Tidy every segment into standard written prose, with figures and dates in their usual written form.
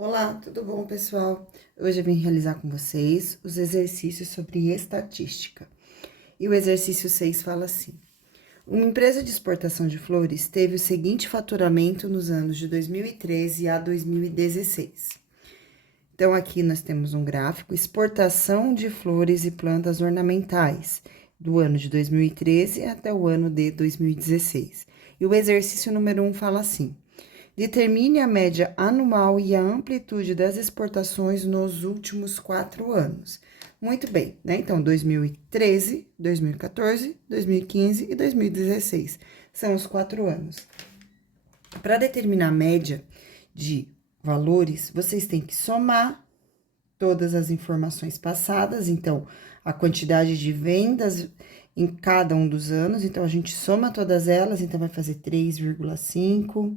Olá, tudo bom, pessoal? Hoje eu vim realizar com vocês os exercícios sobre estatística. E o exercício 6 fala assim: uma empresa de exportação de flores teve o seguinte faturamento nos anos de 2013 a 2016. Então, aqui nós temos um gráfico: exportação de flores e plantas ornamentais, do ano de 2013 até o ano de 2016. E o exercício número 1 fala assim: determine a média anual e a amplitude das exportações nos últimos 4 anos. Muito bem, né? Então, 2013, 2014, 2015 e 2016 são os 4 anos. Para determinar a média de valores, vocês têm que somar todas as informações passadas, então, a quantidade de vendas em cada um dos anos, então, a gente soma todas elas, então, vai fazer 3,5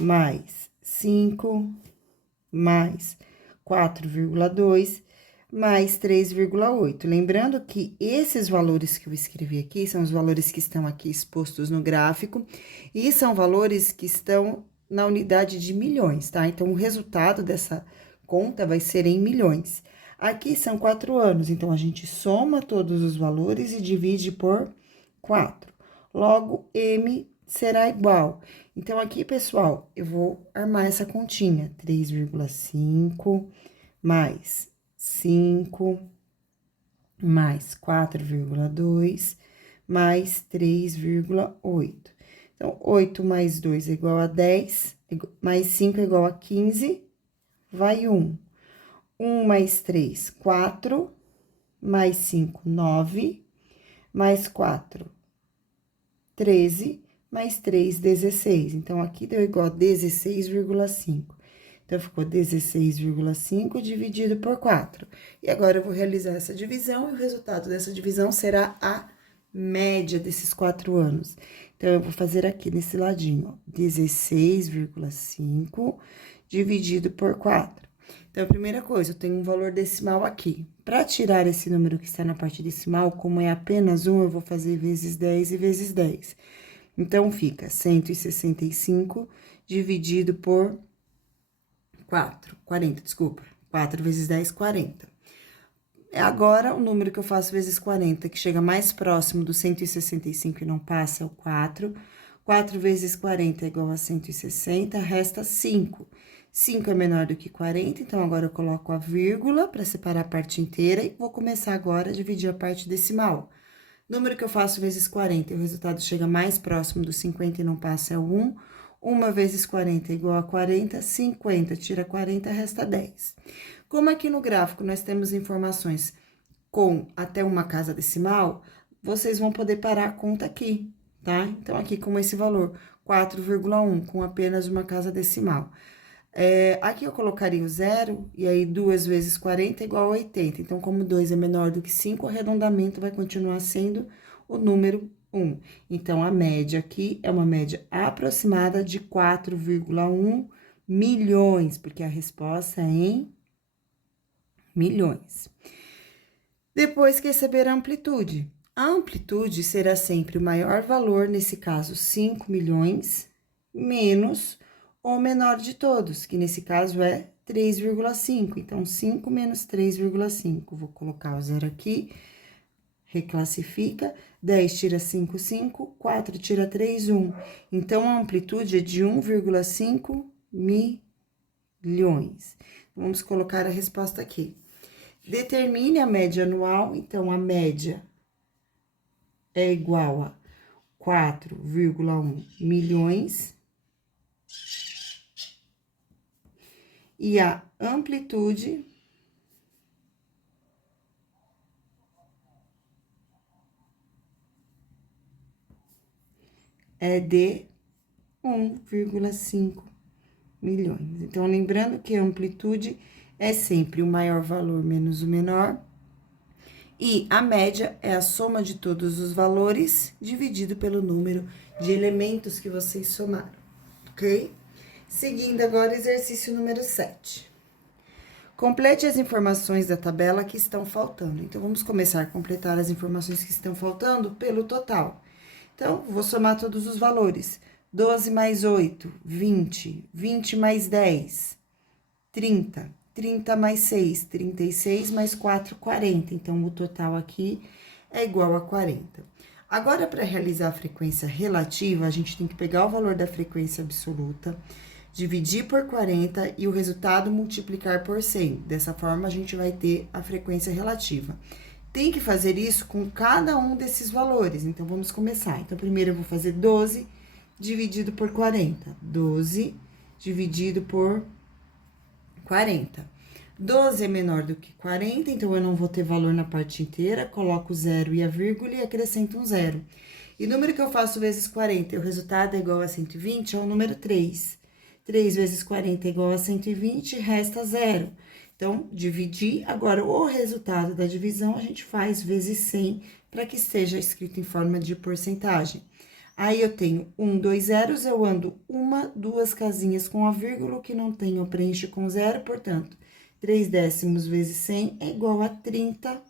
mais 5, mais 4,2, mais 3,8. Lembrando que esses valores que eu escrevi aqui são os valores que estão aqui expostos no gráfico e são valores que estão na unidade de milhões, tá? Então, o resultado dessa conta vai ser em milhões. Aqui são 4 anos, então a gente soma todos os valores e divide por 4. Logo, M será igual. Então, aqui, pessoal, eu vou armar essa continha: 3,5 mais 5 mais 4,2 mais 3,8. Então, 8 mais 2 é igual a 10, mais 5 é igual a 15, vai 1. 1 mais 3, 4, mais 5, 9, mais 4, 13, mais 3, 16. Então, aqui deu igual a 16,5. Então, ficou 16,5 dividido por 4. E agora, eu vou realizar essa divisão, e o resultado dessa divisão será a média desses 4 anos. Então, eu vou fazer aqui nesse ladinho, ó, 16,5 dividido por 4. Então, a primeira coisa, eu tenho um valor decimal aqui. Para tirar esse número que está na parte decimal, como é apenas 1, eu vou fazer vezes 10 e vezes 10. Então, fica 165 dividido por 40, desculpa. 4 vezes 10, 40. Agora, o número que eu faço vezes 40, que chega mais próximo do 165 e não passa, é o 4. 4 vezes 40 é igual a 160, resta 5. 5 é menor do que 40, então agora eu coloco a vírgula para separar a parte inteira e vou começar agora a dividir a parte decimal. Número que eu faço vezes 40, e o resultado chega mais próximo do 50 e não passa, é o 1. 1 vezes 40 é igual a 40, 50 tira 40, resta 10. Como aqui no gráfico nós temos informações com até uma casa decimal, vocês vão poder parar a conta aqui, tá? Então, aqui com esse valor, 4,1, com apenas uma casa decimal. Aqui eu colocaria o zero, e aí 2 vezes 40 é igual a 80. Então, como 2 é menor do que 5, o arredondamento vai continuar sendo o número 1. Então, a média aqui é uma média aproximada de 4,1 milhões, porque a resposta é em milhões. Depois que receber a amplitude. A amplitude será sempre o maior valor, nesse caso, 5 milhões, menos o menor de todos, que nesse caso é 3,5. Então, 5 menos 3,5. Vou colocar o zero aqui, reclassifica. 10 tira 5, 5. 4 tira 3, 1. Então, a amplitude é de 1,5 milhões. Vamos colocar a resposta aqui. Determine a média anual, então, a média é igual a 4,1 milhões. E a amplitude é de 1,5 milhões. Então, lembrando que a amplitude é sempre o maior valor menos o menor. E a média é a soma de todos os valores dividido pelo número de elementos que vocês somaram, ok? Seguindo agora o exercício número 7. Complete as informações da tabela que estão faltando. Então, vamos começar a completar as informações que estão faltando pelo total. Então, vou somar todos os valores. 12 mais 8, 20. 20 mais 10, 30. 30 mais 6, 36 mais 4, 40. Então, o total aqui é igual a 40. Agora, para realizar a frequência relativa, a gente tem que pegar o valor da frequência absoluta, dividir por 40 e o resultado multiplicar por 100. Dessa forma, a gente vai ter a frequência relativa. Tem que fazer isso com cada um desses valores. Então, vamos começar. Então, primeiro eu vou fazer 12 dividido por 40. 12 dividido por 40. 12 é menor do que 40, então eu não vou ter valor na parte inteira, coloco o zero e a vírgula e acrescento um zero. E o número que eu faço vezes 40 e o resultado é igual a 120 é o número 3. 3 vezes 40 é igual a 120, resta zero. Então, dividir, agora o resultado da divisão a gente faz vezes 100 para que esteja escrito em forma de porcentagem. Aí, eu tenho 1, 2 zeros, eu ando uma, duas casinhas com a vírgula, que não tem, eu preencho com zero, portanto, 3 décimos vezes 100 é igual a 30%.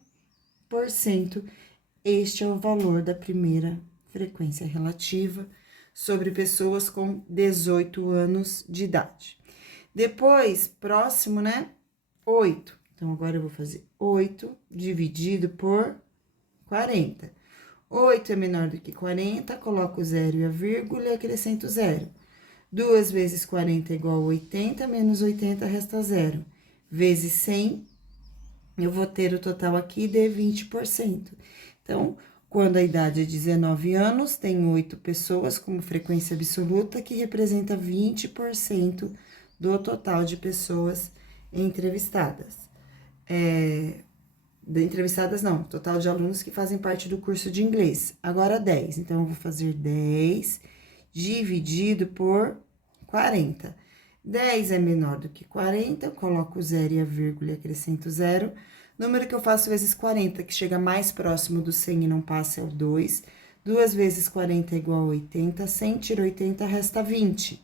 Este é o valor da primeira frequência relativa sobre pessoas com 18 anos de idade. Depois, próximo, né? 8. Então, agora eu vou fazer 8 dividido por 40. 8 é menor do que 40, coloco o zero e a vírgula e acrescento zero. 2 vezes 40 é igual a 80, menos 80 resta zero. Vezes 100, eu vou ter o total aqui de 20%. Então, quando a idade é 19 anos, tem 8 pessoas como frequência absoluta, que representa 20% do total de pessoas entrevistadas. Entrevistadas não, total de alunos que fazem parte do curso de inglês. Agora, 10. Então, eu vou fazer 10 dividido por 40. 10 é menor do que 40, eu coloco o zero e a vírgula e acrescento zero. Número que eu faço vezes 40, que chega mais próximo do 100 e não passa, é o 2. 2 vezes 40 é igual a 80, 100 tira 80, resta 20.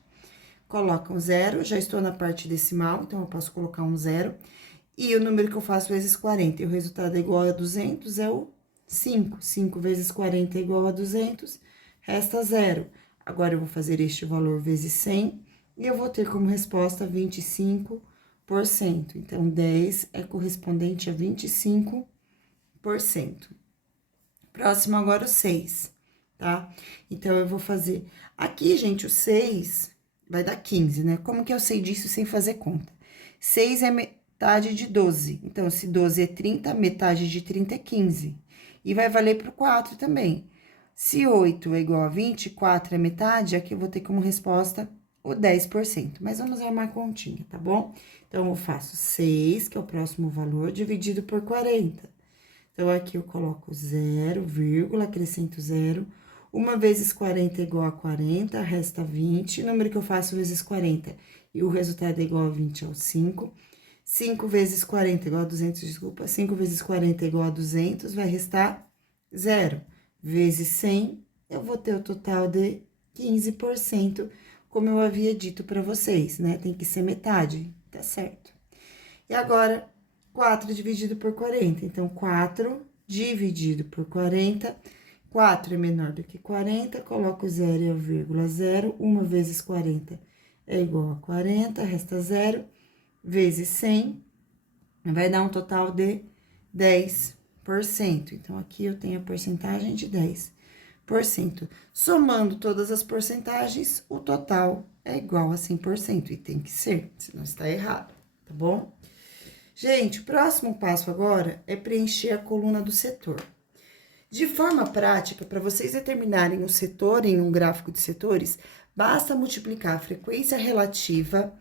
Coloca um zero, já estou na parte decimal, então eu posso colocar um zero. E o número que eu faço vezes 40 e o resultado é igual a 200 é o 5. 5 vezes 40 é igual a 200, resta zero. Agora, eu vou fazer este valor vezes 100 e eu vou ter como resposta 25%. Então, 10 é correspondente a 25%. Próximo agora o 6, tá? Então, eu vou fazer... Aqui, gente, o 6 vai dar 15, né? Como que eu sei disso sem fazer conta? 6 é metade de 12. Então, se 12 é 30, metade de 30 é 15. E vai valer para o 4 também. Se 8 é igual a 20, 4 é metade, aqui eu vou ter como resposta o 10%. Mas vamos armar a continha, tá bom? Então, eu faço 6, que é o próximo valor, dividido por 40. Então, aqui eu coloco 0, vírgula, acrescento 0. 1 vezes 40 é igual a 40, resta 20. O número que eu faço vezes 40 e o resultado é igual a 20 é o 5. 5 vezes 40 é igual a 200, desculpa. 5 vezes 40 é igual a 200, vai restar 0. Vezes 100, eu vou ter o total de 15%, como eu havia dito para vocês, né? Tem que ser metade, tá certo? E agora, 4 dividido por 40. Então, 4 dividido por 40, 4 é menor do que 40, coloco 0 e a vírgula 0. 1 vezes 40 é igual a 40, resta 0. Vezes 100, vai dar um total de 10%. Então, aqui eu tenho a porcentagem de 10%. Somando todas as porcentagens, o total é igual a 100%. E tem que ser, senão está errado, tá bom? Gente, o próximo passo agora é preencher a coluna do setor. De forma prática, para vocês determinarem o setor em um gráfico de setores, basta multiplicar a frequência relativa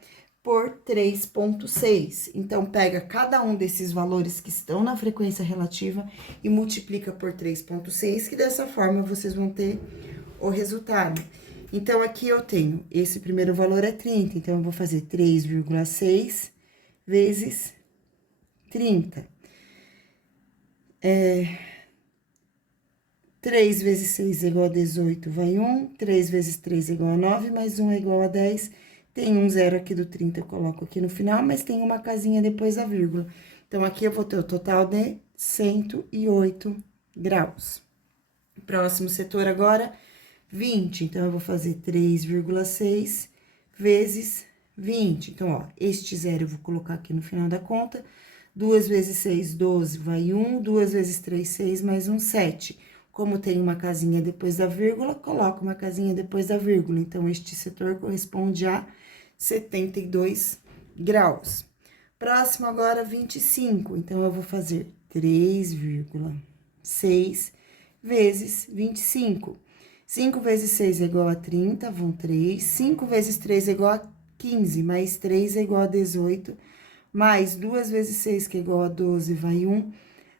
por 3,6. Então, pega cada um desses valores que estão na frequência relativa e multiplica por 3,6, que dessa forma vocês vão ter o resultado. Então, aqui eu tenho, esse primeiro valor é 30, então eu vou fazer 3,6 vezes 30. 3 vezes 6 é igual a 18, vai 1. 3 vezes 3 é igual a 9, mais 1 é igual a 10. Tem um zero aqui do 30, eu coloco aqui no final, mas tem uma casinha depois da vírgula. Então, aqui eu vou ter o total de 108 graus. Próximo setor agora, 20. Então, eu vou fazer 3,6 vezes 20. Então, ó, este zero eu vou colocar aqui no final da conta. 2 vezes 6, 12, vai 1. 2 vezes 3, 6, mais 1, 7. Como tem uma casinha depois da vírgula, coloco uma casinha depois da vírgula. Então, este setor corresponde a 72 graus. Próximo agora, 25. Então, eu vou fazer 3,6 vezes 25. 5 vezes 6 é igual a 30, vão 3. 5 vezes 3 é igual a 15, mais 3 é igual a 18. Mais 2 vezes 6, que é igual a 12, vai 1.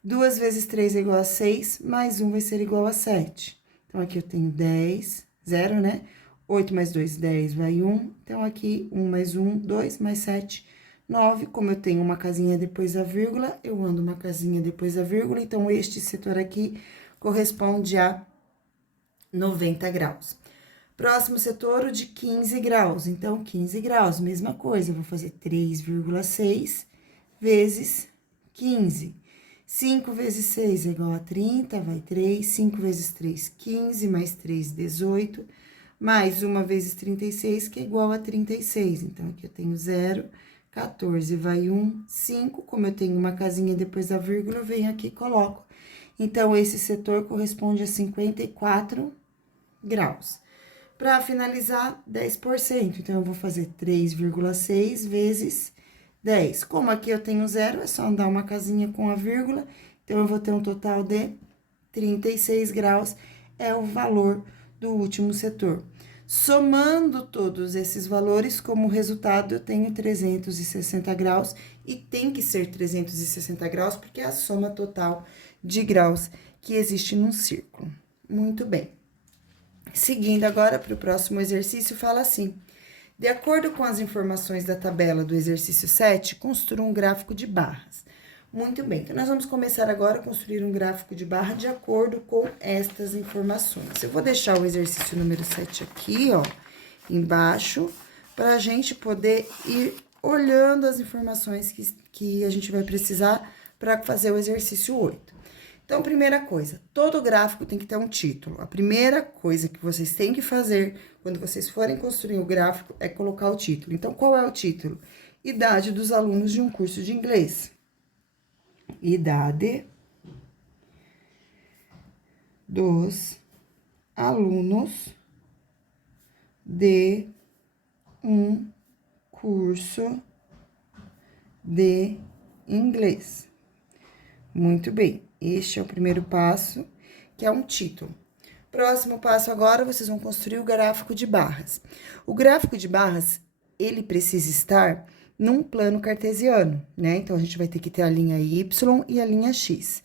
2 vezes 3 é igual a 6, mais 1 vai ser igual a 7. Então, aqui eu tenho 10, 0, né? 8 mais 2, 10, vai 1. Então, aqui, 1 mais 1, 2, mais 7, 9. Como eu tenho uma casinha depois da vírgula, eu ando uma casinha depois da vírgula. Então, este setor aqui corresponde a 90 graus. Próximo setor, o de 15 graus. Então, 15 graus, mesma coisa. Eu vou fazer 3,6 vezes 15. 5 vezes 6 é igual a 30, vai 3. 5 vezes 3, 15, mais 3, 18. Mais 1 vezes 36, que é igual a 36. Então, aqui eu tenho 0, 14, vai 1, 5. Como eu tenho uma casinha depois da vírgula, eu venho aqui e coloco. Então, esse setor corresponde a 54 graus. Para finalizar, 10%. Então, eu vou fazer 3,6 vezes 10. Como aqui eu tenho 0, é só andar uma casinha com a vírgula. Então, eu vou ter um total de 36 graus, é o valor do último setor. Somando todos esses valores, como resultado, eu tenho 360 graus, e tem que ser 360 graus, porque é a soma total de graus que existe num círculo. Muito bem. Seguindo agora para o próximo exercício, fala assim: de acordo com as informações da tabela do exercício 7, construa um gráfico de barras. Muito bem, então nós vamos começar agora a construir um gráfico de barra de acordo com estas informações. Eu vou deixar o exercício número 7 aqui, ó, embaixo, para a gente poder ir olhando as informações que a gente vai precisar para fazer o exercício 8. Então, primeira coisa, todo gráfico tem que ter um título. A primeira coisa que vocês têm que fazer quando vocês forem construir o gráfico é colocar o título. Então, qual é o título? Idade dos alunos de um curso de inglês. Idade dos alunos de um curso de inglês. Muito bem, este é o primeiro passo, que é um título. Próximo passo agora, vocês vão construir o gráfico de barras. O gráfico de barras, ele precisa estar num plano cartesiano, né? Então, a gente vai ter que ter a linha Y e a linha X.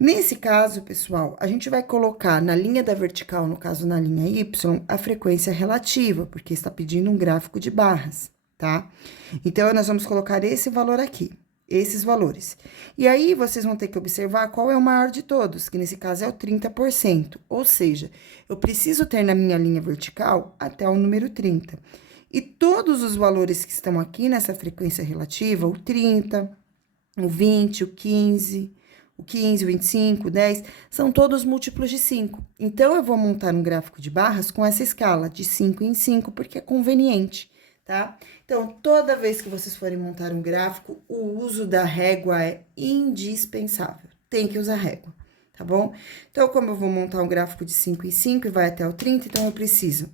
Nesse caso, pessoal, a gente vai colocar na linha da vertical, no caso na linha Y, a frequência relativa, porque está pedindo um gráfico de barras, tá? Então, nós vamos colocar esse valor aqui, esses valores. E aí, vocês vão ter que observar qual é o maior de todos, que nesse caso é o 30%. Ou seja, eu preciso ter na minha linha vertical até o número 30. E todos os valores que estão aqui nessa frequência relativa, o 30, o 20, o 15, o 25, o 10, são todos múltiplos de 5. Então, eu vou montar um gráfico de barras com essa escala, de 5 em 5, porque é conveniente, tá? Então, toda vez que vocês forem montar um gráfico, o uso da régua é indispensável. Tem que usar régua, tá bom? Então, como eu vou montar um gráfico de 5 em 5 e vai até o 30, então eu preciso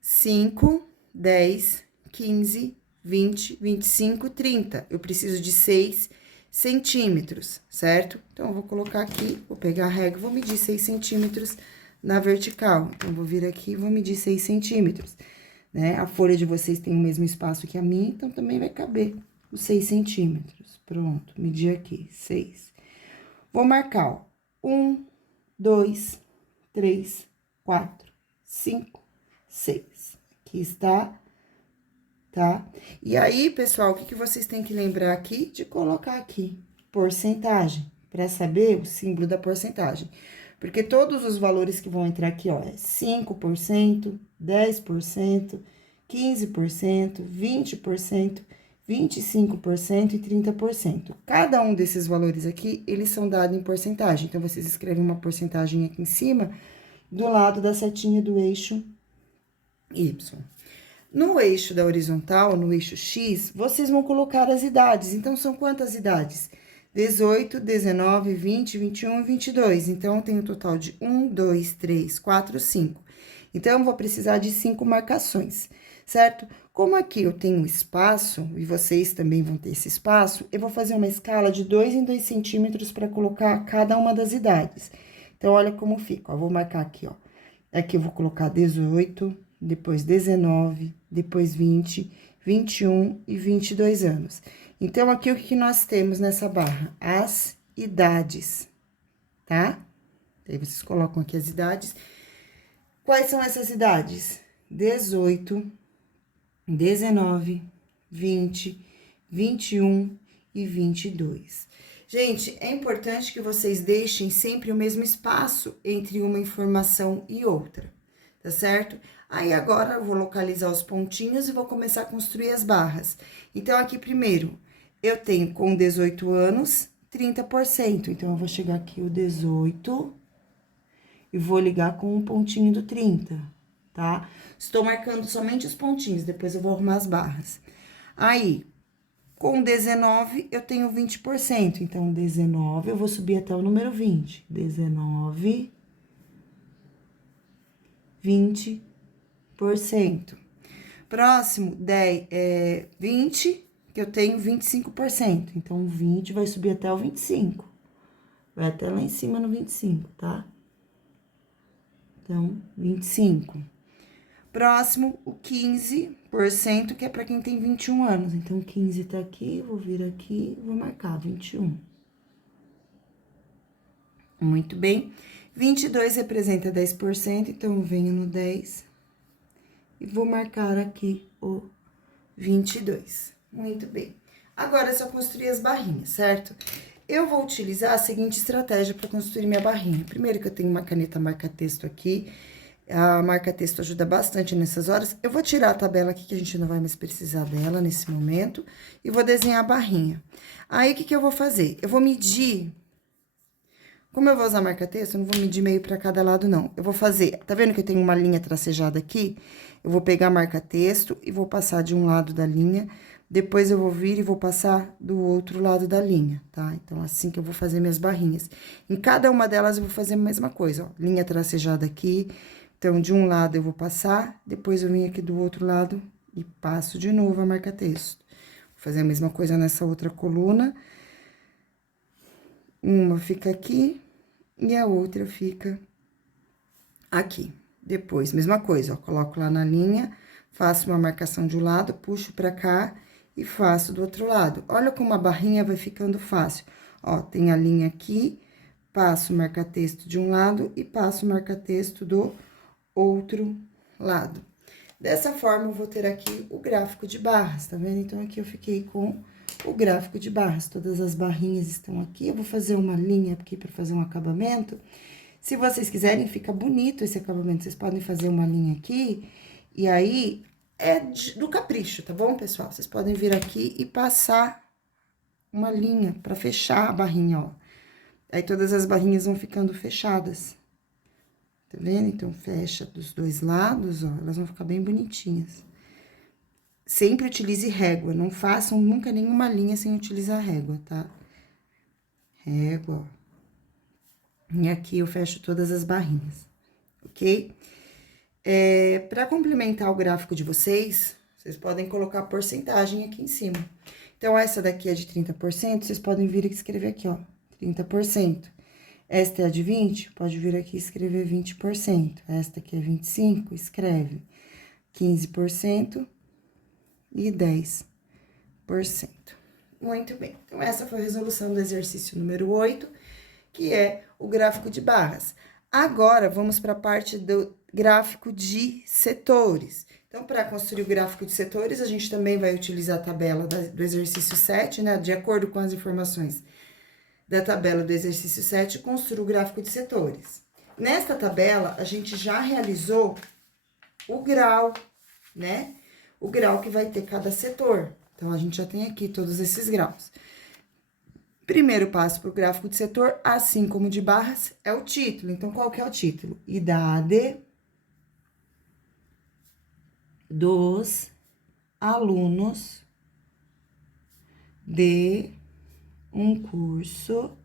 5, 10, 15, 20, 25, 30. Eu preciso de 6 centímetros, certo? Então, eu vou colocar aqui, vou pegar a régua, vou medir 6 centímetros na vertical. Então, vou vir aqui e vou medir 6 centímetros, né? A folha de vocês tem o mesmo espaço que a minha, então também vai caber os 6 centímetros. Pronto, medi aqui, 6. Vou marcar, ó, 1, 2, 3, 4, 5, 6. Aqui está, tá? E aí, pessoal, o que vocês têm que lembrar aqui? De colocar aqui porcentagem, para saber o símbolo da porcentagem. Porque todos os valores que vão entrar aqui, ó, é 5%, 10%, 15%, 20%, 25% e 30%. Cada um desses valores aqui, eles são dados em porcentagem. Então, vocês escrevem uma porcentagem aqui em cima, do lado da setinha do eixo Y. No eixo da horizontal, no eixo X, vocês vão colocar as idades. Então, são quantas idades? 18, 19, 20, 21 e 22. Então, eu tenho um total de 1, 2, 3, 4, 5. Então, eu vou precisar de 5 marcações, certo? Como aqui eu tenho espaço, e vocês também vão ter esse espaço, eu vou fazer uma escala de 2 em 2 centímetros para colocar cada uma das idades. Então, olha como fica, ó. Vou marcar aqui, ó. Aqui eu vou colocar 18, depois 19, depois 20, 21 e 22 anos. Então, aqui o que nós temos nessa barra? As idades, tá? Aí, vocês colocam aqui as idades. Quais são essas idades? 18, 19, 20, 21 e 22. Gente, é importante que vocês deixem sempre o mesmo espaço entre uma informação e outra, tá certo? Aí, agora, eu vou localizar os pontinhos e vou começar a construir as barras. Então, aqui, primeiro, eu tenho com 18 anos, 30%. Então, eu vou chegar aqui o 18 e vou ligar com um pontinho do 30, tá? Estou marcando somente os pontinhos, depois eu vou arrumar as barras. Aí, com 19, eu tenho 20%. Então, 19, eu vou subir até o número 20. 19, 20%. Próximo, 20, que eu tenho 25%. Então, 20 vai subir até o 25. Vai até lá em cima no 25, tá? Então, 25. Próximo, o 15%, que é para quem tem 21 anos. Então, 15 tá aqui, vou vir aqui, vou marcar 21. Muito bem. 22 representa 10%, então eu venho no 10 e vou marcar aqui o 22. Muito bem. Agora, é só construir as barrinhas, certo? Eu vou utilizar a seguinte estratégia para construir minha barrinha. Primeiro que eu tenho uma caneta marca-texto aqui. A marca-texto ajuda bastante nessas horas. Eu vou tirar a tabela aqui, que a gente não vai mais precisar dela nesse momento. E vou desenhar a barrinha. Aí, o que eu vou fazer? Eu vou medir... Como eu vou usar marca-texto, eu não vou medir meio para cada lado, não. Eu vou fazer... Tá vendo que eu tenho uma linha tracejada aqui? Eu vou pegar marca-texto e vou passar de um lado da linha. Depois, eu vou vir e vou passar do outro lado da linha, tá? Então, assim que eu vou fazer minhas barrinhas. Em cada uma delas, eu vou fazer a mesma coisa, ó. Linha tracejada aqui... Então, de um lado eu vou passar, depois eu venho aqui do outro lado e passo de novo a marca-texto. Vou fazer a mesma coisa nessa outra coluna. Uma fica aqui e a outra fica aqui. Depois, mesma coisa, ó, coloco lá na linha, faço uma marcação de um lado, puxo pra cá e faço do outro lado. Olha como a barrinha vai ficando fácil. Ó, tem a linha aqui, passo o marca-texto de um lado e passo o marca-texto do outro lado. Dessa forma, eu vou ter aqui o gráfico de barras, tá vendo? Então, aqui eu fiquei com o gráfico de barras. Todas as barrinhas estão aqui. Eu vou fazer uma linha aqui para fazer um acabamento. Se vocês quiserem, fica bonito esse acabamento. Vocês podem fazer uma linha aqui. E aí, é do capricho, tá bom, pessoal? Vocês podem vir aqui e passar uma linha para fechar a barrinha, ó. Aí, todas as barrinhas vão ficando fechadas. Tá vendo? Então, fecha dos dois lados, ó, elas vão ficar bem bonitinhas. Sempre utilize régua, não façam nunca nenhuma linha sem utilizar régua, tá? Régua, ó. E aqui eu fecho todas as barrinhas, ok? Para complementar o gráfico de vocês, vocês podem colocar a porcentagem aqui em cima. Então, essa daqui é de 30%, vocês podem vir e escrever aqui, ó, 30%. Esta é a de 20, pode vir aqui e escrever 20%. Esta aqui é 25, escreve 15% e 10%. Muito bem. Então, essa foi a resolução do exercício número 8, que é o gráfico de barras. Agora, vamos para a parte do gráfico de setores. Então, para construir o gráfico de setores, a gente também vai utilizar a tabela do exercício 7, né? De acordo com as informações da tabela do exercício 7, construa o gráfico de setores. Nesta tabela, a gente já realizou o grau, né? O grau que vai ter cada setor. Então, a gente já tem aqui todos esses graus. Primeiro passo para o gráfico de setor, assim como de barras, é o título. Então, qual que é o título? Idade dos alunos de um curso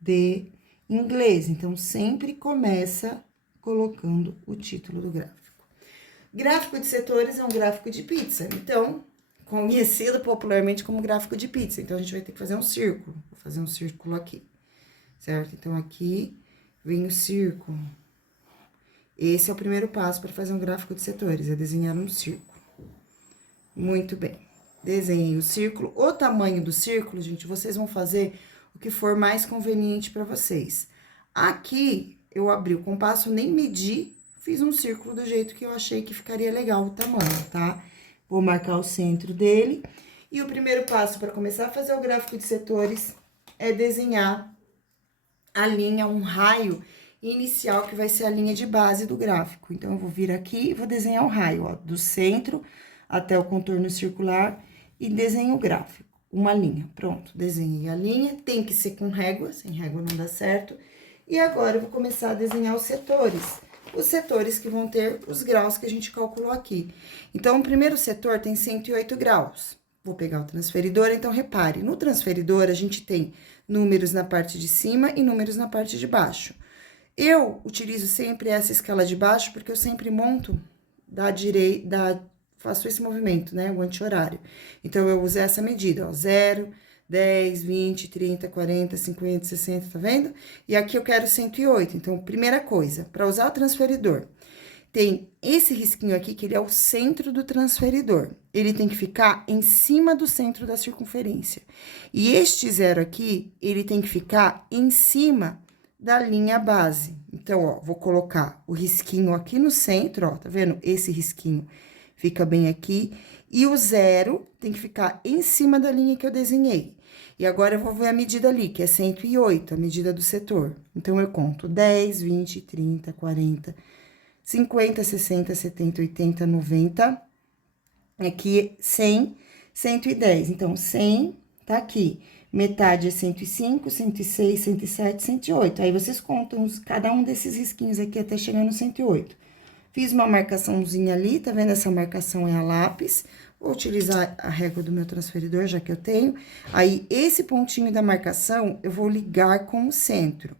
de inglês. Então, sempre começa colocando o título do gráfico. Gráfico de setores é um gráfico de pizza, então, conhecido popularmente como gráfico de pizza. Então, a gente vai ter que fazer um círculo. Vou fazer um círculo aqui, certo? Então, aqui vem o círculo. Esse é o primeiro passo para fazer um gráfico de setores, é desenhar um círculo. Muito bem. Desenhei o círculo. O tamanho do círculo, gente, vocês vão fazer o que for mais conveniente para vocês. Aqui, eu abri o compasso, nem medi, fiz um círculo do jeito que eu achei que ficaria legal o tamanho, tá? Vou marcar o centro dele. E o primeiro passo para começar a fazer o gráfico de setores é desenhar a linha, um raio inicial, que vai ser a linha de base do gráfico. Então, eu vou vir aqui e vou desenhar o raio, ó, do centro até o contorno circular e desenho o gráfico, uma linha. Pronto, desenhei a linha, tem que ser com régua, sem régua não dá certo. E agora, eu vou começar a desenhar os setores que vão ter os graus que a gente calculou aqui. Então, o primeiro setor tem 108 graus. Vou pegar o transferidor, então, repare, no transferidor, a gente tem números na parte de cima e números na parte de baixo. Eu utilizo sempre essa escala de baixo, porque eu sempre monto da direita, faço esse movimento, né, o anti-horário. Então, eu uso essa medida, ó, 0, 10, 20, 30, 40, 50, 60, tá vendo? E aqui eu quero 108. Então, primeira coisa, para usar o transferidor, tem esse risquinho aqui, que ele é o centro do transferidor. Ele tem que ficar em cima do centro da circunferência. E este zero aqui, ele tem que ficar em cima da linha base. Então, ó, vou colocar o risquinho aqui no centro, ó, tá vendo? Esse risquinho fica bem aqui. E o zero tem que ficar em cima da linha que eu desenhei. E agora, eu vou ver a medida ali, que é 108, a medida do setor. Então, eu conto 10, 20, 30, 40, 50, 60, 70, 80, 90. Aqui, 100, 110. Então, 100 tá aqui. Metade é 105, 106, 107, 108. Aí, vocês contam cada um desses risquinhos aqui até chegar no 108. Fiz uma marcaçãozinha ali, tá vendo? Essa marcação é a lápis. Vou utilizar a régua do meu transferidor, já que eu tenho. Aí, esse pontinho da marcação, eu vou ligar com o centro.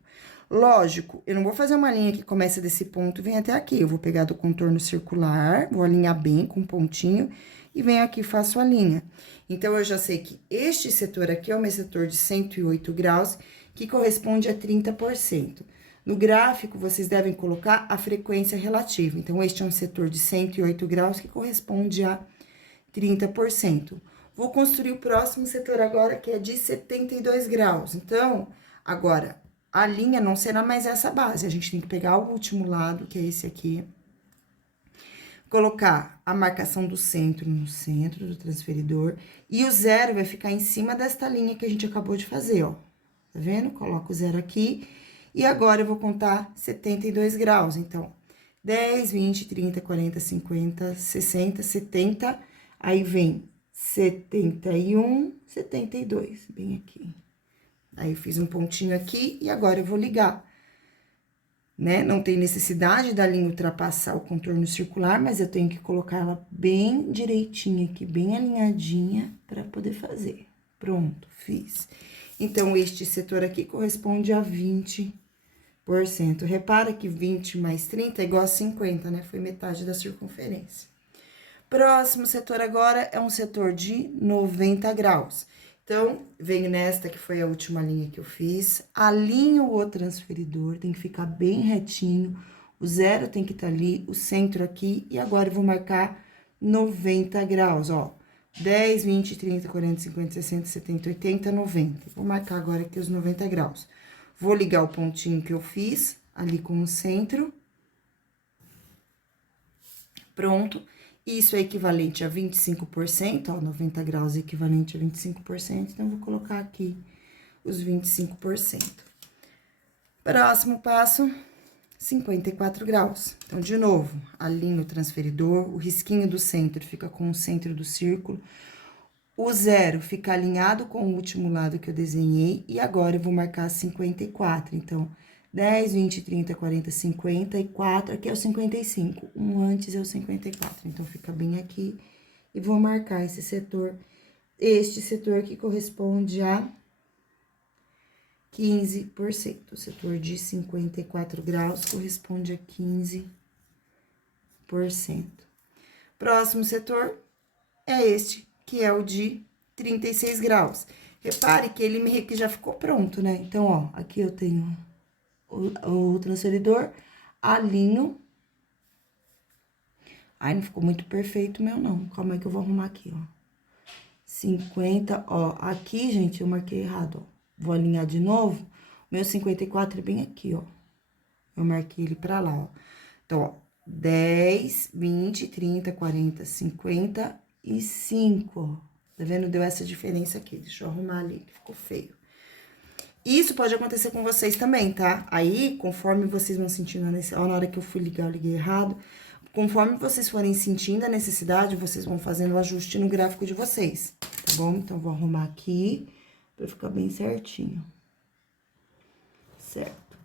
Lógico, eu não vou fazer uma linha que começa desse ponto e vem até aqui. Eu vou pegar do contorno circular, vou alinhar bem com um pontinho e venho aqui e faço a linha. Então, eu já sei que este setor aqui é o meu setor de 108 graus, que corresponde a 30%. No gráfico, vocês devem colocar a frequência relativa. Então, este é um setor de 108 graus, que corresponde a 30%. Vou construir o próximo setor agora, que é de 72 graus. Então, agora, a linha não será mais essa base. A gente tem que pegar o último lado, que é esse aqui. Colocar a marcação do centro no centro do transferidor. E o zero vai ficar em cima desta linha que a gente acabou de fazer, ó. Tá vendo? Coloco o zero aqui. E agora, eu vou contar 72 graus. Então, 10, 20, 30, 40, 50, 60, 70. Aí, vem 71, 72, bem aqui. Aí, eu fiz um pontinho aqui e agora eu vou ligar, né? Não tem necessidade da linha ultrapassar o contorno circular, mas eu tenho que colocar ela bem direitinha aqui, bem alinhadinha, para poder fazer. Pronto, fiz. Então, este setor aqui corresponde a 20%. Repara que 20 mais 30 é igual a 50, né? Foi metade da circunferência. Próximo setor agora é um setor de 90 graus. Então, venho nesta, que foi a última linha que eu fiz, alinho o transferidor, tem que ficar bem retinho, o zero tem que estar ali, o centro aqui, e agora eu vou marcar 90 graus, ó. 10, 20, 30, 40, 50, 60, 70, 80, 90. Vou marcar agora aqui os 90 graus. Vou ligar o pontinho que eu fiz, ali com o centro. Pronto. Isso é equivalente a 25%, ó, 90 graus é equivalente a 25%, então, eu vou colocar aqui os 25%. Próximo passo, 54 graus. Então, de novo, alinho o transferidor, o risquinho do centro fica com o centro do círculo, o zero fica alinhado com o último lado que eu desenhei, e agora eu vou marcar 54. Então, 10, 20, 30, 40, 54. Aqui é o 55. Um antes é o 54. Então, fica bem aqui. E vou marcar esse setor. Este setor que corresponde a 15%. O setor de 54 graus corresponde a 15%. Próximo setor é este, que é o de 36 graus. Repare que ele meio que já ficou pronto, né? Então, ó, aqui eu tenho o transferidor, alinho. Ai, não ficou muito perfeito meu, não. Calma aí que eu vou arrumar aqui, ó. 50, ó, aqui, gente, eu marquei errado, ó. Vou alinhar de novo. Meu 54 é bem aqui, ó. Eu marquei ele pra lá, ó. Então, ó, 10, 20, 30, 40, 55, ó. Tá vendo? Deu essa diferença aqui. Deixa eu arrumar ali, que ficou feio. Isso pode acontecer com vocês também, tá? Aí, conforme vocês vão sentindo a necessidade... Ó, na hora que eu fui ligar, eu liguei errado. Conforme vocês forem sentindo a necessidade, vocês vão fazendo o ajuste no gráfico de vocês, tá bom? Então, vou arrumar aqui pra ficar bem certinho. Certo.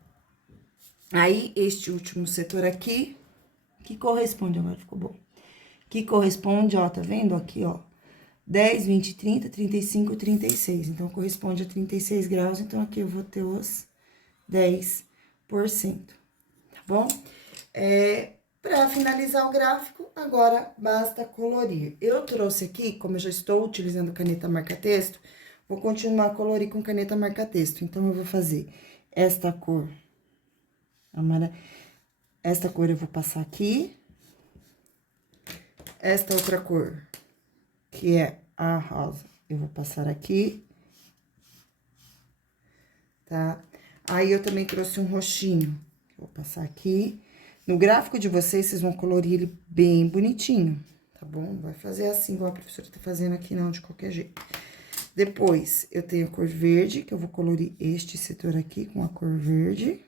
Aí, este último setor aqui, que corresponde... Agora ficou bom. Que corresponde, ó, tá vendo? Aqui, ó. 10, 20, 30, 35, 36. Então, corresponde a 36 graus. Então, aqui eu vou ter os 10%, tá bom? Para finalizar o gráfico, agora basta colorir. Eu trouxe aqui, como eu já estou utilizando caneta marca-texto, vou continuar a colorir com caneta marca-texto. Então, eu vou fazer esta cor amarela. Esta cor eu vou passar aqui. Esta outra cor, que é a rosa, eu vou passar aqui, tá? Aí, eu também trouxe um roxinho, vou passar aqui. No gráfico de vocês, vocês vão colorir ele bem bonitinho, tá bom? Vai fazer assim, igual a professora tá fazendo aqui, não, de qualquer jeito. Depois, eu tenho a cor verde, que eu vou colorir este setor aqui com a cor verde.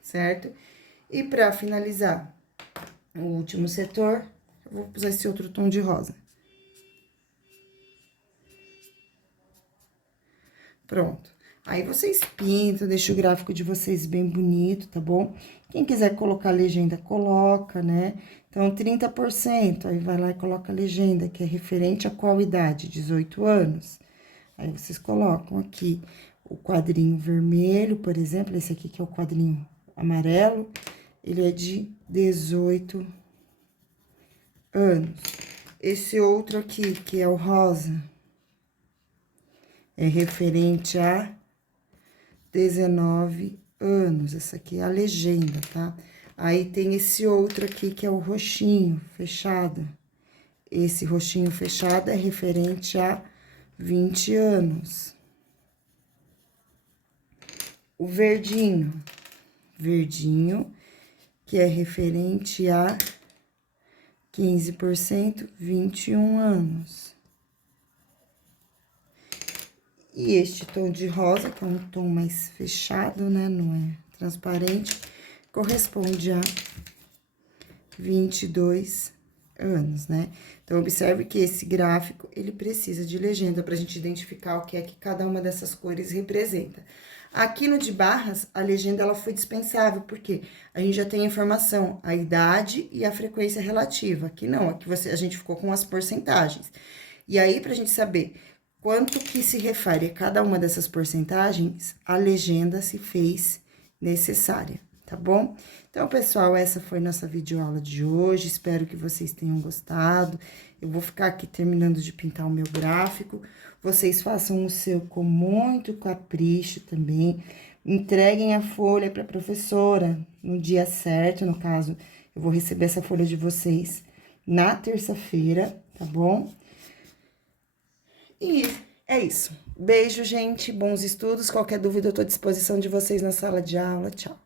Certo? E pra finalizar o último setor, eu vou usar esse outro tom de rosa. Pronto. Aí, vocês pintam, deixa o gráfico de vocês bem bonito, tá bom? Quem quiser colocar legenda, coloca, né? Então, 30%, aí vai lá e coloca a legenda, que é referente a qual idade? 18 anos. Aí, vocês colocam aqui o quadrinho vermelho, por exemplo, esse aqui que é o quadrinho amarelo, ele é de 18 anos. Esse outro aqui, que é o rosa, é referente a 19 anos. Essa aqui é a legenda, tá? Aí, tem esse outro aqui, que é o roxinho fechado. Esse roxinho fechado é referente a 20 anos. O verdinho, que é referente a 15%, 21 anos. E este tom de rosa, que é um tom mais fechado, né? Não é transparente, corresponde a 22 anos, né? Então, observe que esse gráfico, ele precisa de legenda pra gente identificar o que é que cada uma dessas cores representa. Aqui no de barras, a legenda, ela foi dispensável, porque a gente já tem a informação, a idade e a frequência relativa. Aqui não, aqui a gente ficou com as porcentagens. E aí, pra gente saber quanto que se refere a cada uma dessas porcentagens, a legenda se fez necessária, tá bom? Então, pessoal, essa foi nossa videoaula de hoje, espero que vocês tenham gostado. Eu vou ficar aqui terminando de pintar o meu gráfico, vocês façam o seu com muito capricho também, entreguem a folha para a professora no dia certo, no caso, eu vou receber essa folha de vocês na terça-feira, tá bom? E é isso. Beijo, gente. Bons estudos. Qualquer dúvida, eu tô à disposição de vocês na sala de aula. Tchau.